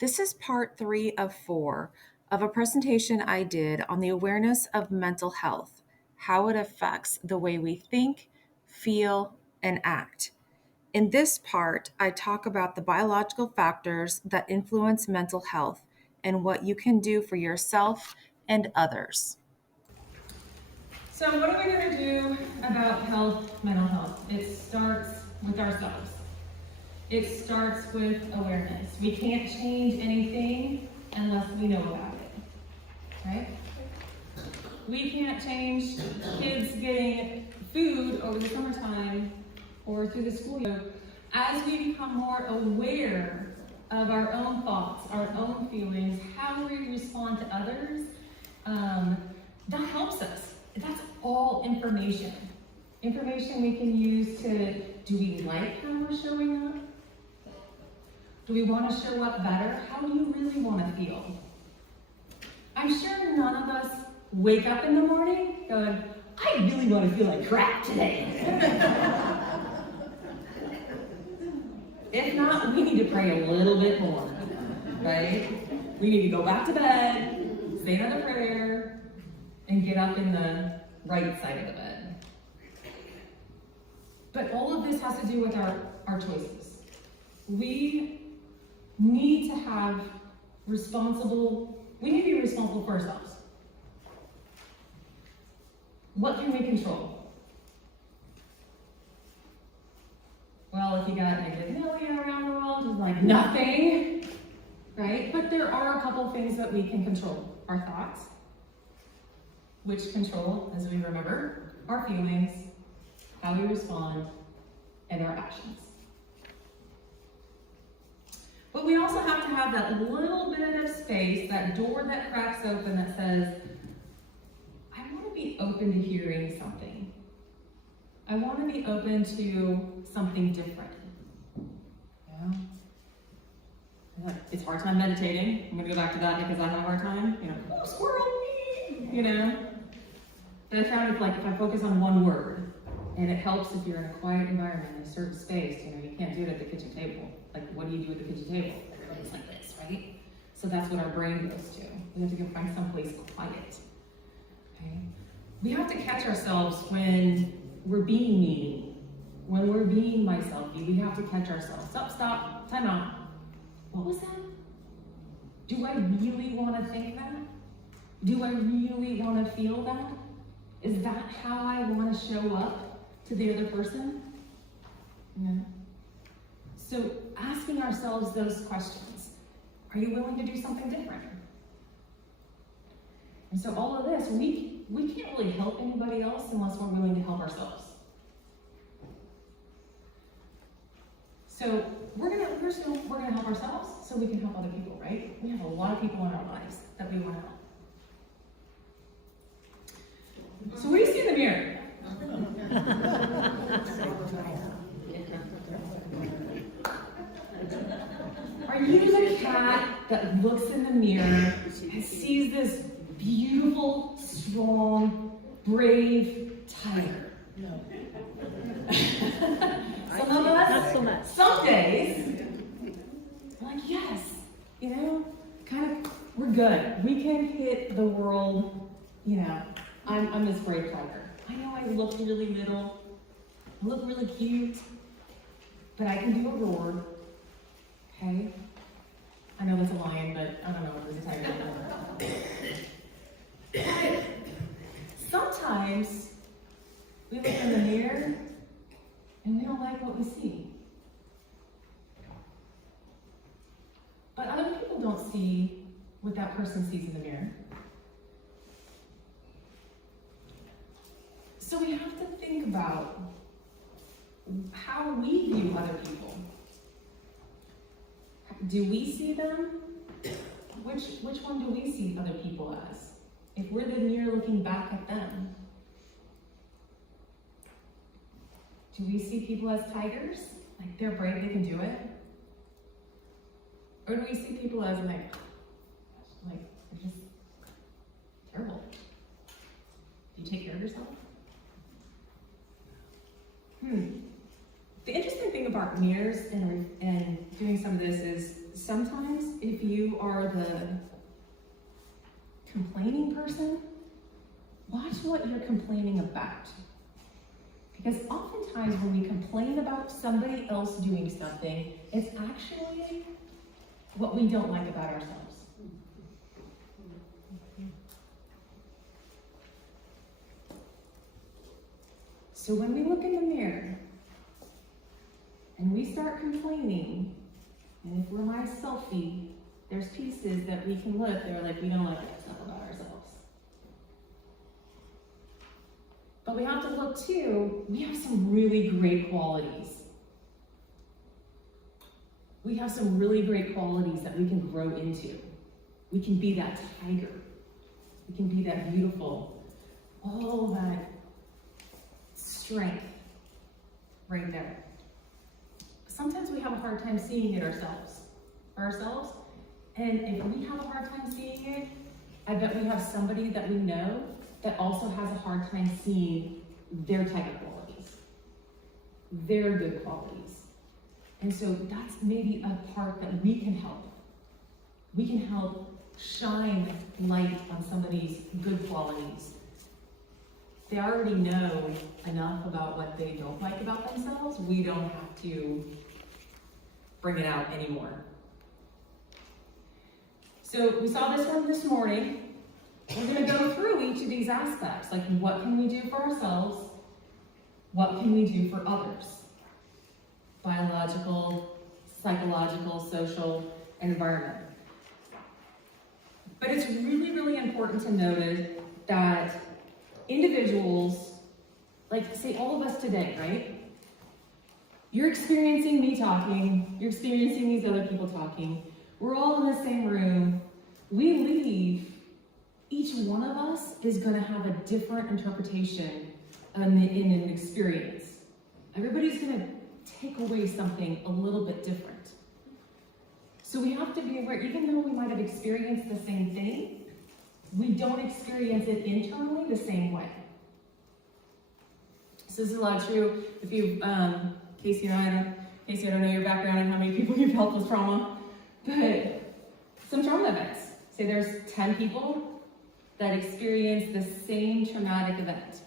This is part 3 of 4 of a presentation I did on the awareness of mental health, how it affects the way we think, feel, and act. In this part, I talk about the biological factors that influence mental health and what you can do for yourself and others. So what are we going to do about mental health? It starts with ourselves. It starts with awareness. We can't change anything unless we know about it, right? We can't change kids getting food over the summertime or through the school year. As we become more aware of our own thoughts, our own feelings, how we respond to others, that helps us. That's all information. Information we can use to, do we like how we're showing up? Do we want to show up better? How do you really want to feel? I'm sure none of us wake up in the morning going, I really want to feel like crap today. If not, we need to pray a little bit more, right? We need to go back to bed, say another prayer, and get up in the right side of the bed. But all of this has to do with our choices. We need to be responsible for ourselves. What can we control? Well, if you got -1 around the world, it's like nothing, right? But there are a couple things that we can control. Our thoughts, which control, as we remember, our feelings, how we respond, and our actions. But we also have to have that little bit of space, that door that cracks open that says, I want to be open to hearing something. I want to be open to something different. Yeah. It's hard time meditating. I'm going to go back to that because I have a hard time. Oh, squirrel, me. But I found if I focus on one word, and it helps if you're in a quiet environment, in a certain space, you can't do it at the kitchen table. Like, what do you do at the kitchen table? Everybody's like this, right? So that's what our brain goes to. We have to go find someplace quiet. Okay? We have to catch ourselves when we're being mean, when we're being myselfy. We have to catch ourselves. Stop, time out. What was that? Do I really want to think that? Do I really want to feel that? Is that how I want to show up to the other person? No. So asking ourselves those questions. Are you willing to do something different? And so all of this, we can't really help anybody else unless we're willing to help ourselves. So we're gonna help ourselves so we can help other people, right? We have a lot of people in our lives that we want to help. So what do you see in the mirror? Are you the cat that looks in the mirror and sees this beautiful, strong, brave tiger? No. Some of us, not so much. Some days, we're like, yes, we're good. We can hit the world, I'm this brave tiger. I know I look really little, I look really cute, but I can do a roar, okay? I know that's a lion, but I don't know if there's a tiger. Sometimes we look in the mirror and we don't like what we see. But other people don't see what that person sees in the mirror. So we have to think about how we view other people. Do we see them? Which one do we see other people as? If we're the mirror looking back at them. Do we see people as tigers? Like they're brave, they can do it? Or do we see people as like they're just terrible? Do you take care of yourself? The interesting thing about mirrors and doing some of this is sometimes if you are the complaining person, watch what you're complaining about. Because oftentimes when we complain about somebody else doing something, it's actually what we don't like about ourselves. So when we look in the mirror and we start complaining, and if we're my selfie, there's pieces that we can look that are like, we don't like that stuff about ourselves. But we have to look too, we have some really great qualities. We have some really great qualities that we can grow into. We can be that tiger. We can be that beautiful, all that strength right there. Sometimes we have a hard time seeing it ourselves, and if we have a hard time seeing it, I bet we have somebody that we know that also has a hard time seeing their tiger qualities, their good qualities. And so that's maybe a part that we can help. We can help shine light on somebody's good qualities. They already know enough about what they don't like about themselves. We don't have to bring it out anymore. So we saw this one this morning. We're going to go through each of these aspects, like what can we do for ourselves? What can we do for others? Biological, psychological, social, and environment. But it's really, really important to notice that individuals, like say all of us today, right? You're experiencing me talking, you're experiencing these other people talking. We're all in the same room. We leave, each one of us is going to have a different interpretation in an experience. Everybody's going to take away something a little bit different. So we have to be aware, even though we might have experienced the same thing, we don't experience it internally the same way. So this is a lot true. If you, Casey, I don't know your background and how many people you've helped with trauma, but some trauma events. Say there's 10 people that experience the same traumatic event.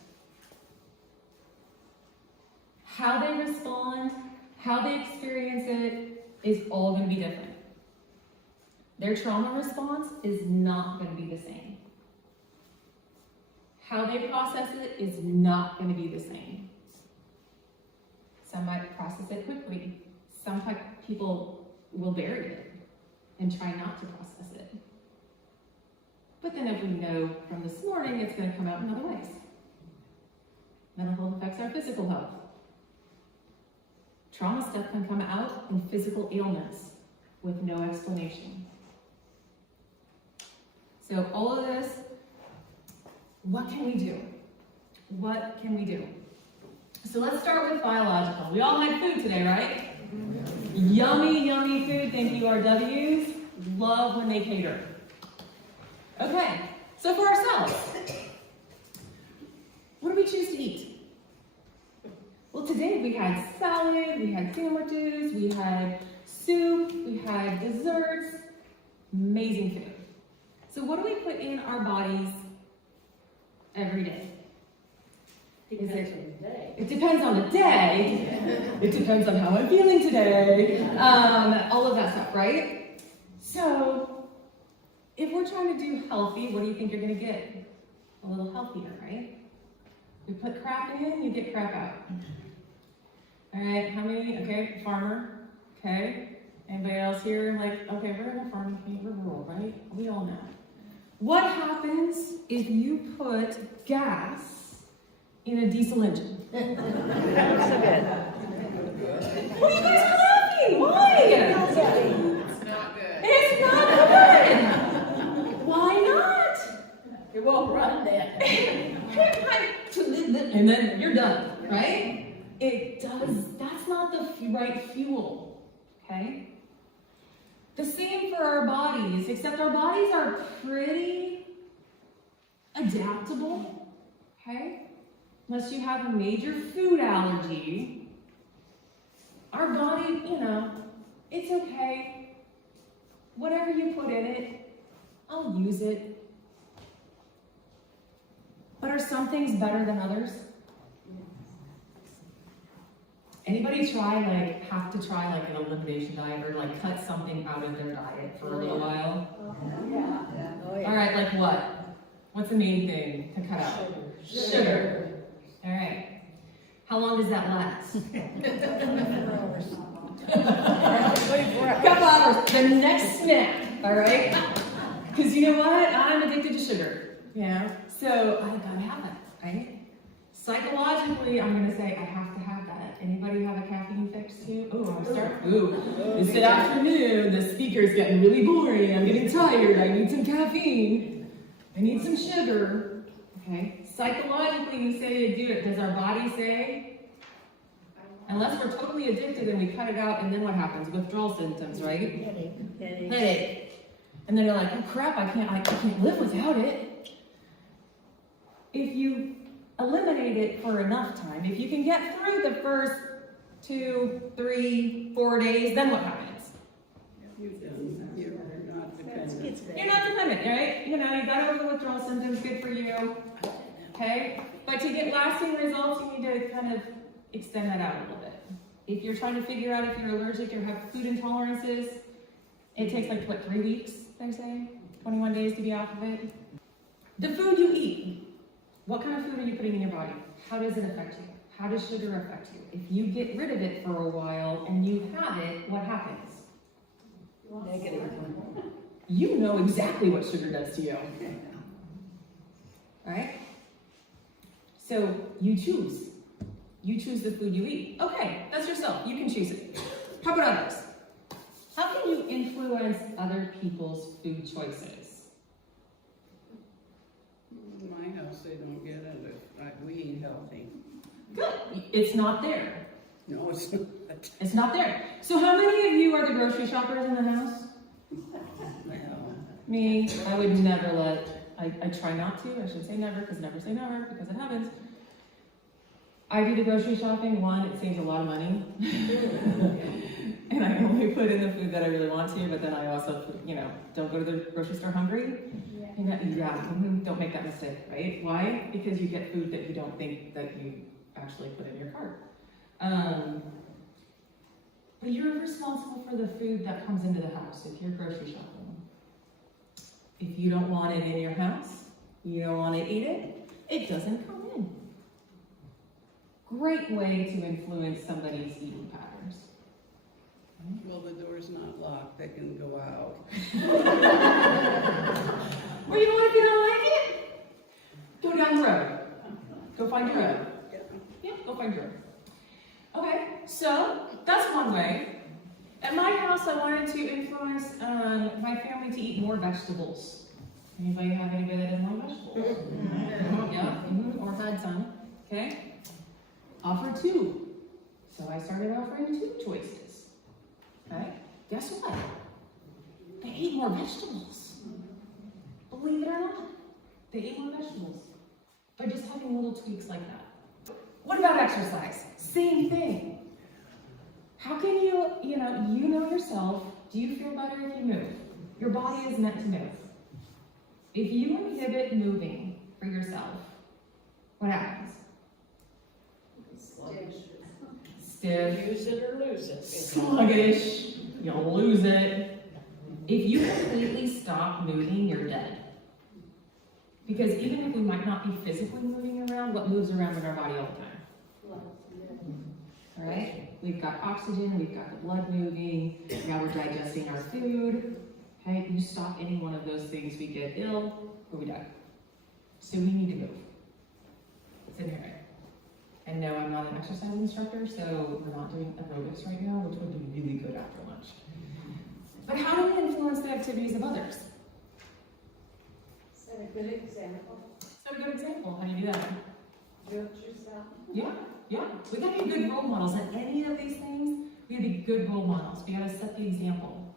How they respond, how they experience it is all going to be different. Their trauma response is not going to be the same. How they process it is not going to be the same. Some might process it quickly. Some people will bury it and try not to process it. But then if we know from this morning, it's going to come out in other ways. Mental health affects our physical health. Trauma stuff can come out in physical ailments with no explanation. So all of this, what can we do? What can we do? So let's start with biological. We all had food today, right? Yummy, yummy food. Thank you, RWs. Love when they cater. Okay, so for ourselves, what do we choose to eat? Well, today we had salad, we had sandwiches, we had soup, we had desserts, amazing food. So what do we put in our bodies every day? It depends on the day. It depends on how I'm feeling today. All of that stuff, right? So if we're trying to do healthy, what do you think you're going to get? A little healthier, right? You put crap in, you get crap out. All right, how many? Okay, farmer. Okay. Anybody else here? Like, okay, we're in a farm, we're rural, right? We all know. What happens if you put gas in a diesel engine? So good. What are you guys laughing? Why? It's not good. It's not good. Why not? It won't run then. And then you're done, right? It does. That's not the right fuel, okay? The same for our bodies, except our bodies are pretty adaptable, okay? Unless you have a major food allergy, our body, it's okay. whatever you put in it, I'll use it. But are some things better than others? Anybody have to try an elimination diet or cut something out of their diet for a little while? All right, like what? What's the main thing to cut out? Sugar. All right. How long does that last? Couple hours. The next snack. All right. Because you know what? I'm addicted to sugar. Yeah. So I gotta have that, right? Psychologically, I'm gonna say I have to have that. Anybody have a caffeine fix too? Oh, I'm starting. Ooh, it's the afternoon. The speaker's getting really boring. I'm getting tired. I need some caffeine. I need some sugar. Okay. Psychologically, we say to do it. Does our body say? Unless we're totally addicted and we cut it out, and then what happens? Withdrawal symptoms, right? Headache. And then you're like, oh crap, I can't live without it. If you eliminate it for enough time, if you can get through the first 2, 3, 4 days, then what happens? You're not dependent. You're not dependent, right? You got over the withdrawal symptoms, good for you. Okay? But to get lasting results, you need to kind of extend that out a little bit. If you're trying to figure out if you're allergic or have food intolerances, it takes 3 weeks, they say? 21 days to be off of it. The food you eat. What kind of food are you putting in your body? How does it affect you? How does sugar affect you? If you get rid of it for a while and you have it, what happens? Negative. You know exactly what sugar does to you. Right? So you choose. You choose the food you eat. Okay, that's yourself. You can choose it. How about others? How can you influence other people's food choices? In my house, they don't get it. We eat healthy. Good. It's not there. No, it's not. It's not there. So how many of you are the grocery shoppers in the house? Well, Me. I would never I try not to. I should say never, because never say never, because it happens. I do the grocery shopping. One, it saves a lot of money. And I only put in the food that I really want to, but then I also, don't go to the grocery store hungry. Don't make that mistake, right? Why? Because you get food that you don't think that you actually put in your cart. But you're responsible for the food that comes into the house if you're grocery shopping. If you don't want it in your house, you don't want to eat it, it doesn't come in. Great way to influence somebody's eating patterns. well, the door's not locked. They can go out. Or you know what, if you don't like it, go down the road. Go find your own. Yeah, go find your own. Okay, so that's one way. At my house, I wanted to influence my family to eat more vegetables. Anybody have anybody that had more vegetables? Yeah, or had some. Okay. Offer 2. So I started offering 2 choices. Okay. Guess what? They ate more vegetables. Believe it or not, they ate more vegetables by just having little tweaks like that. What about exercise? Same thing. How can you know yourself, do you feel better if you move? Your body is meant to move. If you inhibit moving for yourself, what happens? Stiff. Use it or lose it. Sluggish. You'll lose it. If you completely stop moving, you're dead. Because even if we might not be physically moving around, what moves around in our body all the time? All right? We've got oxygen, we've got the blood moving, now we're digesting our food. Okay? You stop any one of those things, we get ill or we die. So we need to move. It's inherent. And no, I'm not an exercise instructor, so we're not doing aerobics right now, which would be really good after lunch. But how do we influence the activities of others? Set a good example. Set a good example. How do you do that? Do it yourself. Yeah. We gotta be good role models. At any of these things, we gotta be good role models. We gotta set the example.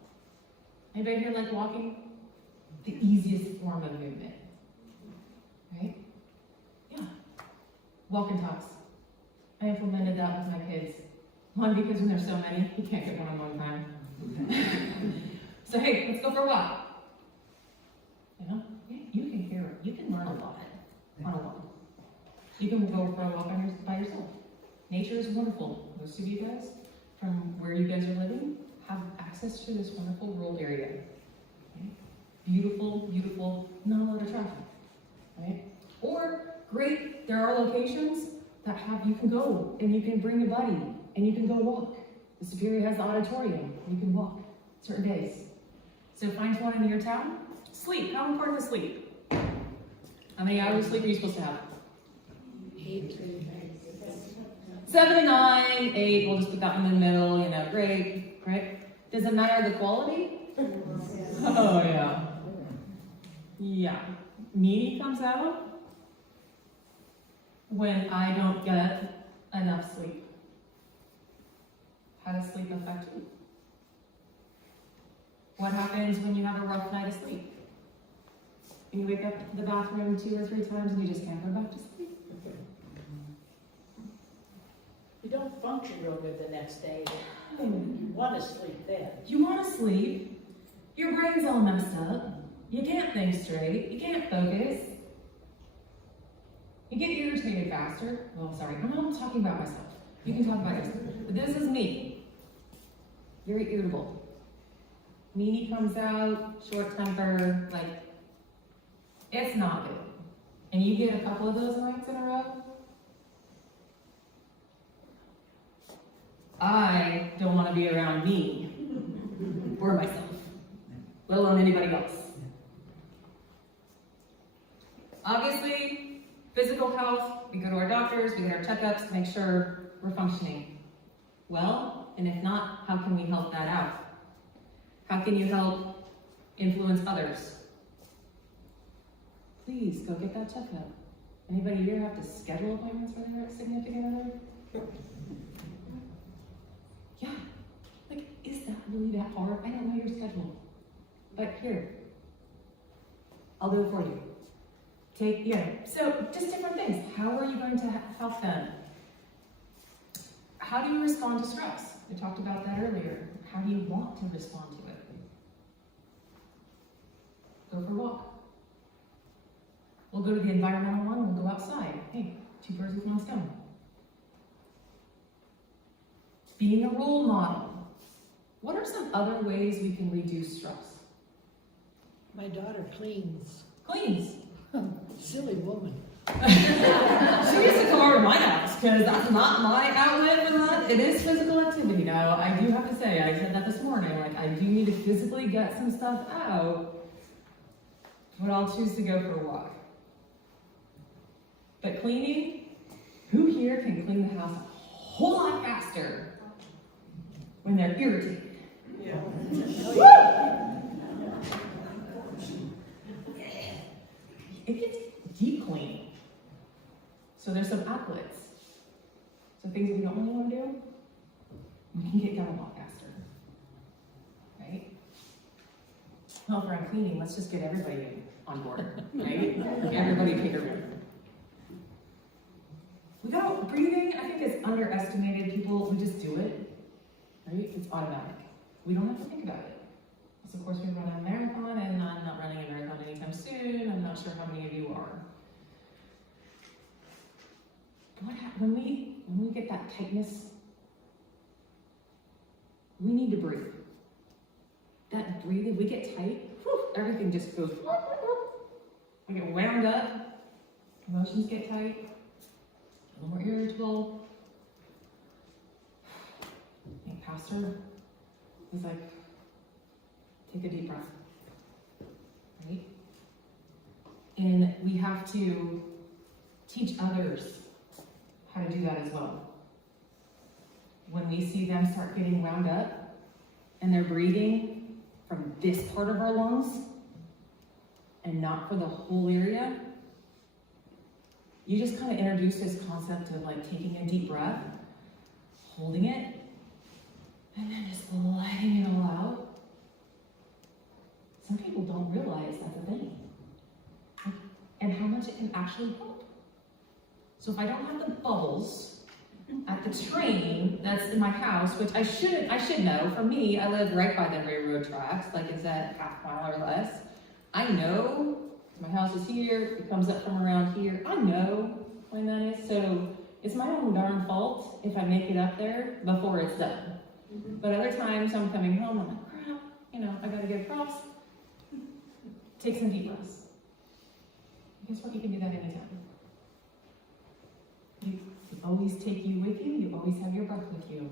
Anybody here like walking? The easiest form of movement. Right? Yeah. Walk and talks. I implemented that with my kids. One, because when there's so many, you can't get one on one time. So hey, let's go for a walk. You know, you can learn a lot on a walk. You can go for a walk by yourself. Nature is wonderful. Most of you guys, from where you guys are living, have access to this wonderful rural area. Okay? Beautiful, beautiful, not a lot of traffic. Right? Or great, there are locations that you can go and you can bring a buddy and you can go walk. The Superior has the auditorium. You can walk certain days. So find one in your town. Sleep. How important is sleep? How many hours of sleep are you supposed to have? 7 to 9, 8. We'll just put that one in the middle. You know, great, right? Does it matter the quality? Oh yeah. Yeah. Meanie comes out when I don't get enough sleep. How does sleep affect you? What happens when you have a rough night of sleep? And you wake up to the bathroom 2 or 3 times and you just can't go back to sleep? You don't function real good the next day. You want to sleep then. You want to sleep. Your brain's all messed up. You can't think straight. You can't focus. You get irritated faster. Well, sorry, I'm not talking about myself. You can talk about yourself. But this is me. Very irritable. Meanie comes out, short temper, like, it's not good. And you get a couple of those nights in a row, I don't want to be around me or myself, let alone anybody else. Obviously, physical health, we go to our doctors, we get our checkups to make sure we're functioning well, and if not, how can we help that out? How can you help influence others? Please go get that checkup. Anybody here have to schedule appointments for their significant other? Yeah, like, is that really that hard? I don't know your schedule. But here, I'll do it for you. So just different things. How are you going to help them? How do you respond to stress? We talked about that earlier. How do you want to respond to it? Go for a walk. We'll go to the environmental one, we'll go outside. Hey, 2 birds with 1 stone. Being a role model. What are some other ways we can reduce stress? My daughter cleans. Cleans. Silly woman. She used to come over to my house because that's not my outlet for that. It is physical activity. Now, I do have to say, I said that this morning, like, I do need to physically get some stuff out, but I'll choose to go for a walk. But cleaning, who here can clean the house a whole lot faster when they're irritated? Yeah. It gets deep cleaning. So there's some outlets. So things that we don't really want to do, we can get done a lot faster. Right? Well, for cleaning, let's just get everybody on board, right? Everybody take a run. Without breathing, I think it's underestimated. People, we just do it, right? It's automatic. We don't have to think about it. So of course we run a marathon, and I'm not running a marathon anytime soon. I'm not sure how many of you are. When we get that tightness, we need to breathe. That breathing, we get tight, everything just goes, we get wound up, emotions get tight, a little more irritable. I think Pastor was like, take a deep breath, right? And we have to teach others how to do that as well. When we see them start getting wound up and they're breathing from this part of our lungs and not for the whole area, you just kind of introduce this concept of like taking a deep breath, holding it, and then just letting it all out. Some people don't realize that's a thing and how much it can actually help. So if I don't have the bubbles at the train that's in my house, which I should know. For me, I live right by the railroad tracks, like it's at half mile or less. I know my house is here, it comes up from around here. I know when that is, so it's my own darn fault if I make it up there before it's done. But other times I'm coming home, I'm like, crap, I gotta get across. Take some deep breaths. Guess what? You can do that anytime. You always take you with you. You always have your breath with you.